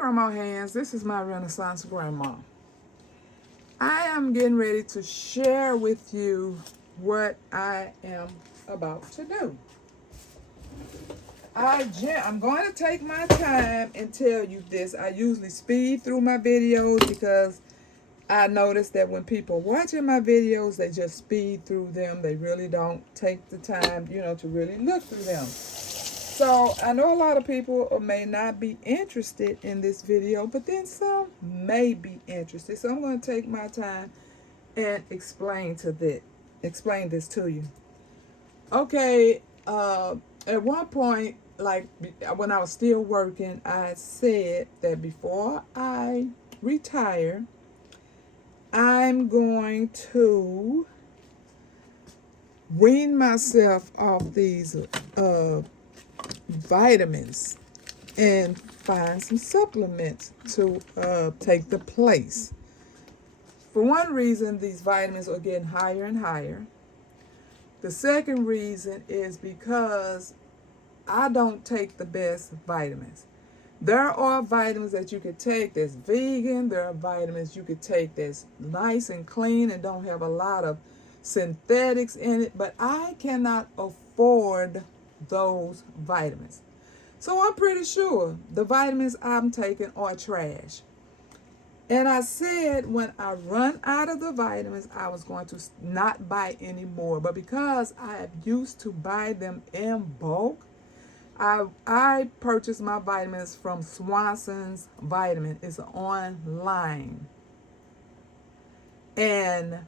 Grandma Hands, this is my Renaissance Grandma. I am getting ready to share with you what I am about to do. I'm going to take my time and tell you this. I usually speed through my videos because I notice that when people watching my videos, they just speed through them. They really don't take the time, to really look through them. So I know a lot of people may not be interested in this video, but then some may be interested. So I'm going to take my time and explain this to you. Okay, at one point, like when I was still working, I said that before I retire, I'm going to wean myself off these vitamins and find some supplements to take the place. For one reason, these vitamins are getting higher and higher. The second reason is because I don't take the best vitamins. There are vitamins that you could take that's vegan. There are vitamins you could take that's nice and clean and don't have a lot of synthetics in it, but I cannot afford those vitamins. So I'm pretty sure the vitamins I'm taking are trash. And I said when I run out of the vitamins, I was going to not buy any more. But because I used to buy them in bulk, I purchased my vitamins from Swanson's Vitamin. It's online. And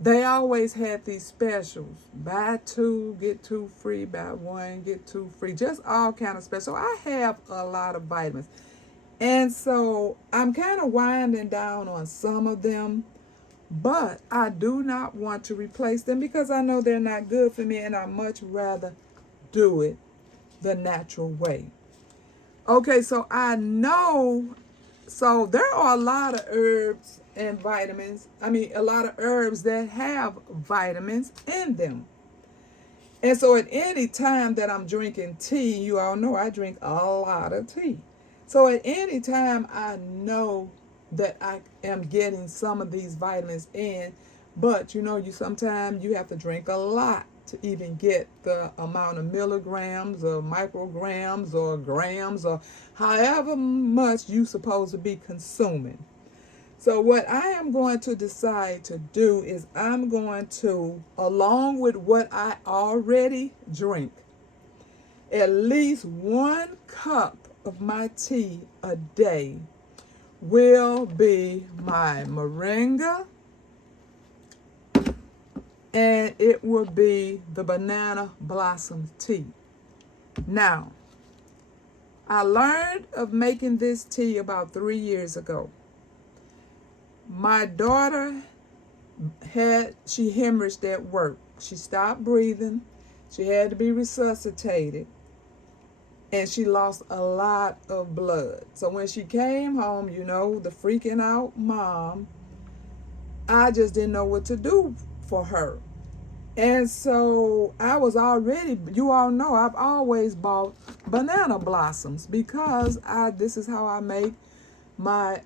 they always had these specials. Buy two, get two free. Buy one, get two free. Just all kind of specials. So I have a lot of vitamins. And so I'm kind of winding down on some of them. But I do not want to replace them because I know they're not good for me. And I much rather do it the natural way. Okay, so I know. So there are a lot of herbs and vitamins. A lot of herbs that have vitamins in them. And so at any time that I'm drinking tea, you all know I drink a lot of tea. So at any time I know that I am getting some of these vitamins in, but you sometimes you have to drink a lot to even get the amount of milligrams or micrograms or grams or however much you're supposed to be consuming. So what I am going to decide to do is I'm going to, along with what I already drink, at least 1 cup of my tea a day will be my moringa, and it will be the banana blossom tea. Now, I learned of making this tea about 3 years ago. My daughter she hemorrhaged at work. She stopped breathing. She had to be resuscitated. And she lost a lot of blood. So when she came home, the freaking out mom, I just didn't know what to do for her. And so I was already, you all know, I've always bought banana blossoms because this is how I make my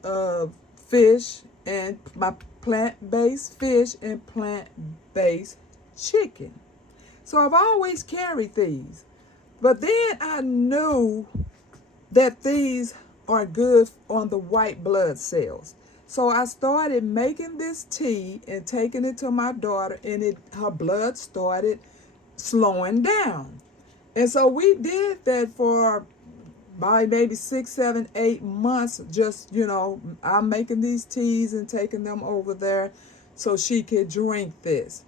fish and my plant-based fish and plant-based chicken. So I've always carried these. But then I knew that these are good on the white blood cells. So I started making this tea and taking it to my daughter, and her blood started slowing down. And so we did that for maybe 6, 7, 8 months. Just, I'm making these teas and taking them over there so she could drink this.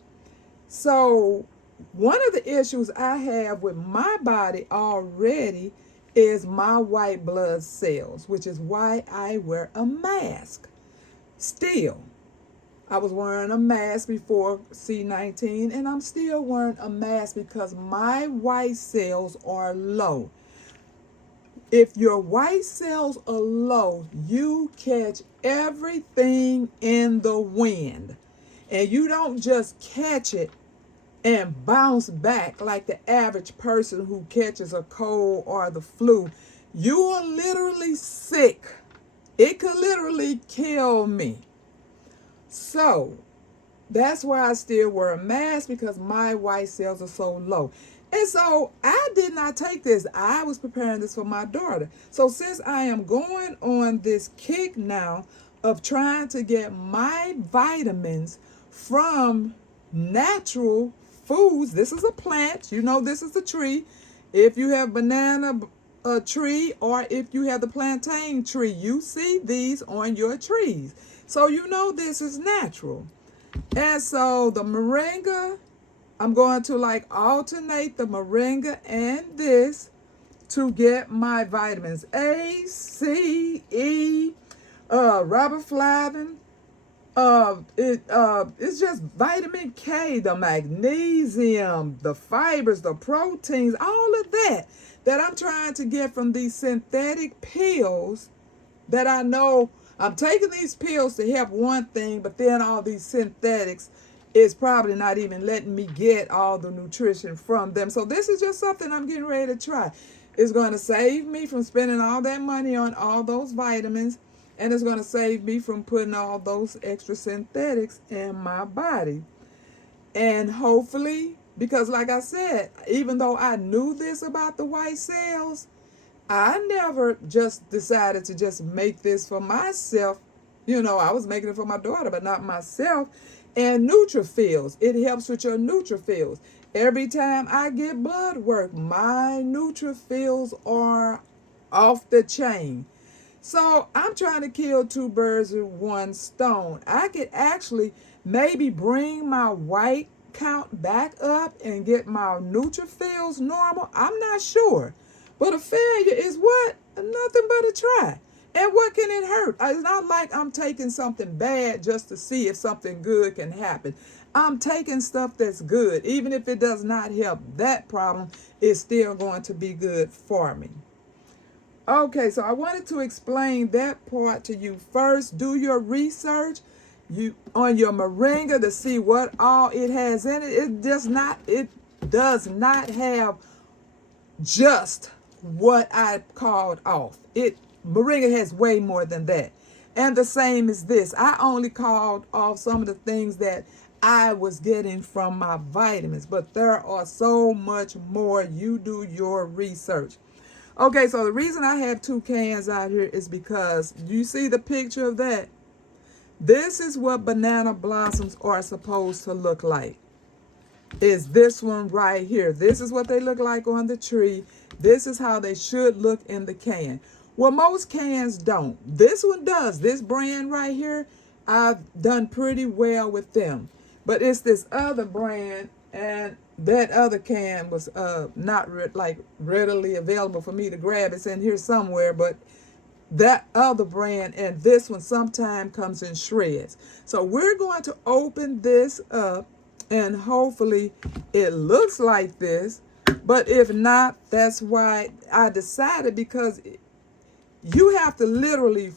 So one of the issues I have with my body already is my white blood cells, which is why I wear a mask. Still, I was wearing a mask before C-19, and I'm still wearing a mask because my white cells are low. If your white cells are low, you catch everything in the wind. And you don't just catch it and bounce back like the average person who catches a cold or the flu. You are literally sick kill me. So that's why I still wear a mask, because my white cells are so low. And so I did not take this. I was preparing this for my daughter. So since I am going on this kick now of trying to get my vitamins from natural foods, this is a plant. You know, this is a tree. If you have banana tree, or if you have the plantain tree, you see these on your trees. So you know this is natural. And so the moringa, I'm going to like alternate the moringa and this to get my vitamins A, C, E, riboflavin. It's just vitamin K, the magnesium, the fibers, the proteins, all of that I'm trying to get from these synthetic pills that I know. I'm taking these pills to help one thing, but then all these synthetics is probably not even letting me get all the nutrition from them. So this is just something I'm getting ready to try. It's going to save me from spending all that money on all those vitamins, and it's going to save me from putting all those extra synthetics in my body. And hopefully, because like I said, even though I knew this about the white cells, I never just decided to just make this for myself. You know, I was making it for my daughter, but not myself. And neutrophils, it helps with your neutrophils. Every time I get blood work, my neutrophils are off the chain. So I'm trying to kill two birds with one stone. I could actually maybe bring my white count back up and get my neutrophils normal. I'm not sure. But a failure is what? Nothing but a try. And what can it hurt? It's not like I'm taking something bad just to see if something good can happen. I'm taking stuff that's good. Even if it does not help that problem, it's still going to be good for me. Okay, so I wanted to explain that part to you first. Do your research on your moringa to see what all it has in it. It does not have just what I called off. Moringa has way more than that. And the same as this. I only called off some of the things that I was getting from my vitamins, but there are so much more. You do your research. Okay, so the reason I have 2 cans out here is because you see the picture of that? This is what banana blossoms are supposed to look like. Is this one right here. This is what they look like on the tree. This is how they should look in the can. Well, most cans don't. This one does. This brand right here, I've done pretty well with them. But it's this other brand, and that other can was not readily available for me to grab. It's in here somewhere, but that other brand and this one sometimes comes in shreds. So we're going to open this up, and hopefully it looks like this. But if not, that's why I decided, because you have to literally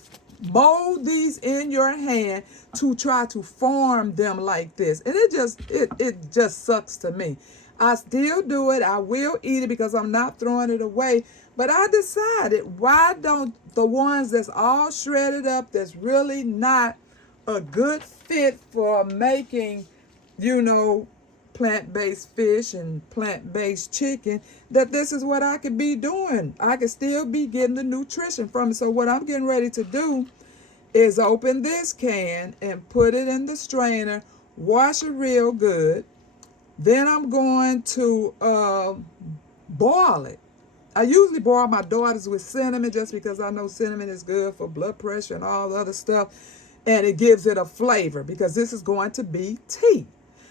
mold these in your hand to try to form them like this. And it just sucks to me. I still do it. I will eat it because I'm not throwing it away. But I decided, why don't the ones that's all shredded up, that's really not a good fit for making, plant-based fish and plant-based chicken, that this is what I could be doing. I could still be getting the nutrition from it. So what I'm getting ready to do is open this can and put it in the strainer, wash it real good. Then I'm going to boil it. I usually boil my daughters with cinnamon, just because I know cinnamon is good for blood pressure and all the other stuff. And it gives it a flavor, because this is going to be tea.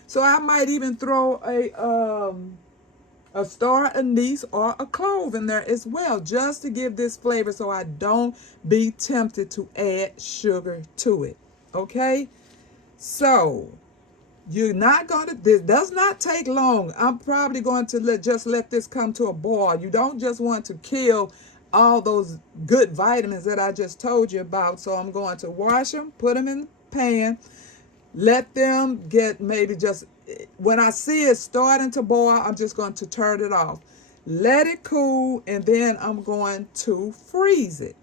So I might even throw a star anise or a clove in there as well, just to give this flavor, so I don't be tempted to add sugar to it. Okay? So this does not take long. I'm probably going to let this come to a boil. You don't just want to kill all those good vitamins that I just told you about. So I'm going to wash them, put them in the pan, let them get when I see it starting to boil, I'm just going to turn it off. Let it cool, and then I'm going to freeze it.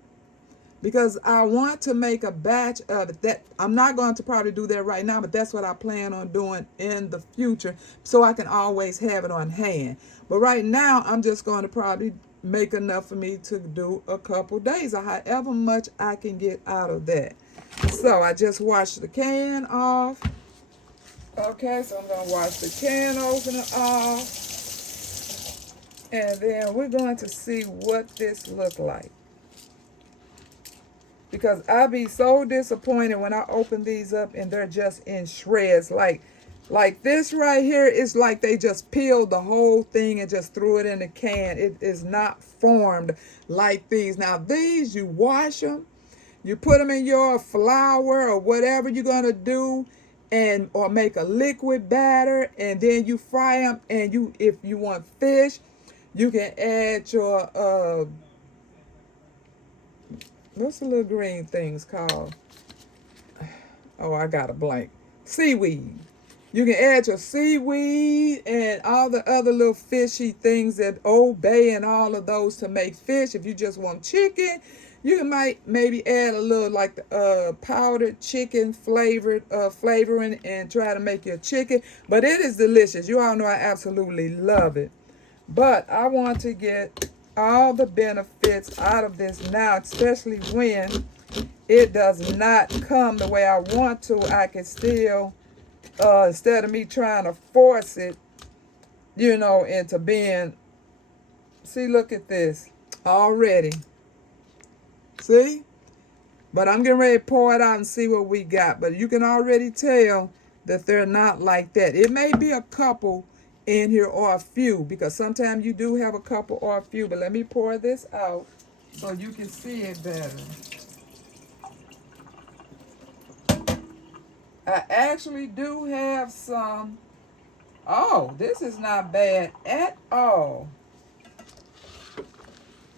because I want to make a batch of it. That I'm not going to probably do that right now, but that's what I plan on doing in the future, so I can always have it on hand. But right now, I'm just going to probably make enough for me to do a couple days, or however much I can get out of that. So I just washed the can off. Okay, so I'm going to wash the can opener off. And then we're going to see what this look like. Because I be so disappointed when I open these up and they're just in shreds. Like this right here is like they just peeled the whole thing and just threw it in the can. It is not formed like these. Now these, you wash them, you put them in your flour or whatever you're going to do, and or make a liquid batter, and then you fry them. And you, if you want fish, you can add your what's the little green things called? Oh, I got a blank. Seaweed. You can add your seaweed and all the other little fishy things that Old Bay and all of those to make fish. If you just want chicken, you might maybe add a little like powdered chicken flavoring and try to make your chicken. But it is delicious. You all know I absolutely love it. But I want to get all the benefits out of this now, especially when it does not come the way I want to. I can still, instead of me trying to force it, you know, into being, see, look at this already. See? But I'm getting ready to pour it out and see what we got. But you can already tell that they're not like that. It may be a couple in here or a few, because sometimes you do have a couple or a few. But let me pour this out so you can see it better. I actually do have some. Oh, this is not bad at all.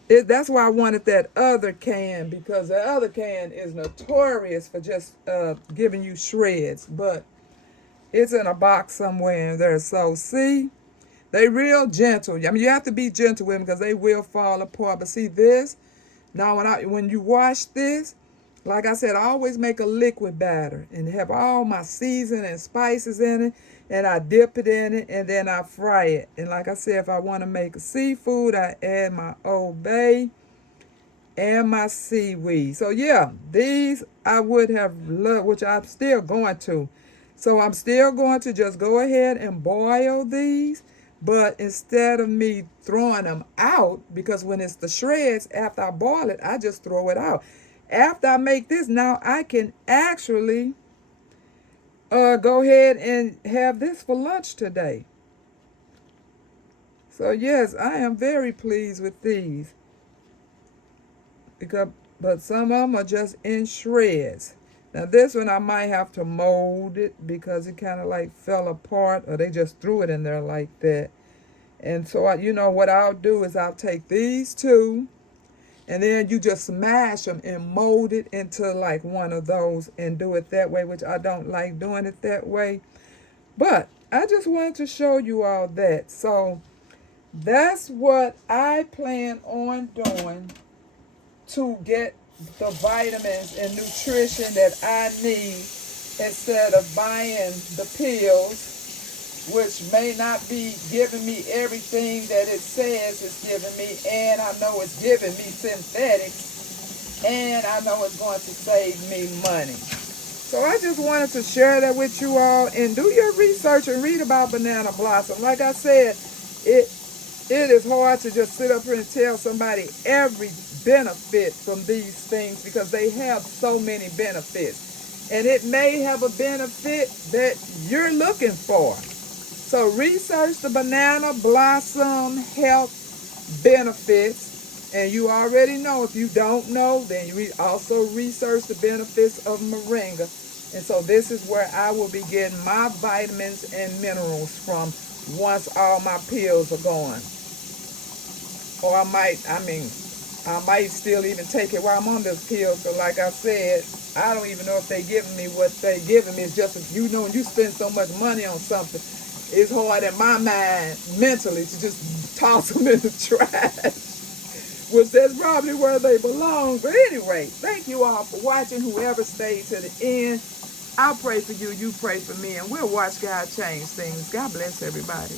That's why I wanted that other can, because the other can is notorious for just giving you shreds. But it's in a box somewhere in there. So see, they real gentle. I mean, you have to be gentle with them because they will fall apart. But see this? Now when you wash this, like I said, I always make a liquid batter and have all my seasoning and spices in it. And I dip it in it and then I fry it. And like I said, if I want to make a seafood, I add my Old Bay and my seaweed. So yeah, these I would have loved, which I'm still going to. So I'm still going to just go ahead and boil these. But instead of me throwing them out, because when it's the shreds, after I boil it, I just throw it out. After I make this, now I can actually go ahead and have this for lunch today. So yes, I am very pleased with these. But some of them are just in shreds. Now this one I might have to mold it because it kind of like fell apart, or they just threw it in there like that. And so you know what I'll do is I'll take these two, and then you just smash them and mold it into like one of those and do it that way, which I don't like doing it that way. But I just wanted to show you all that. So that's what I plan on doing to get the vitamins and nutrition that I need, instead of buying the pills, which may not be giving me everything that it says it's giving me. And I know it's giving me synthetics, and I know it's going to save me money. So I just wanted to share that with you all, and do your research and read about Banana Blossom. Like I said, it is hard to just sit up here and tell somebody every benefit from these things, because they have so many benefits. And it may have a benefit that you're looking for. So research the Banana Blossom health benefits. And you already know. If you don't know, then you also research the benefits of moringa. And so this is where I will be getting my vitamins and minerals from once all my pills are gone. Or I might still even take it while I'm on this pill. So like I said, I don't even know if they're giving me what they're giving me. It's just, you know, when you spend so much money on something, it's hard in my mind mentally to just toss them in the trash. which that's probably where they belong. But anyway, thank you all for watching. Whoever stayed to the end, I'll pray for you, you pray for me, and we'll watch God change things. God bless everybody.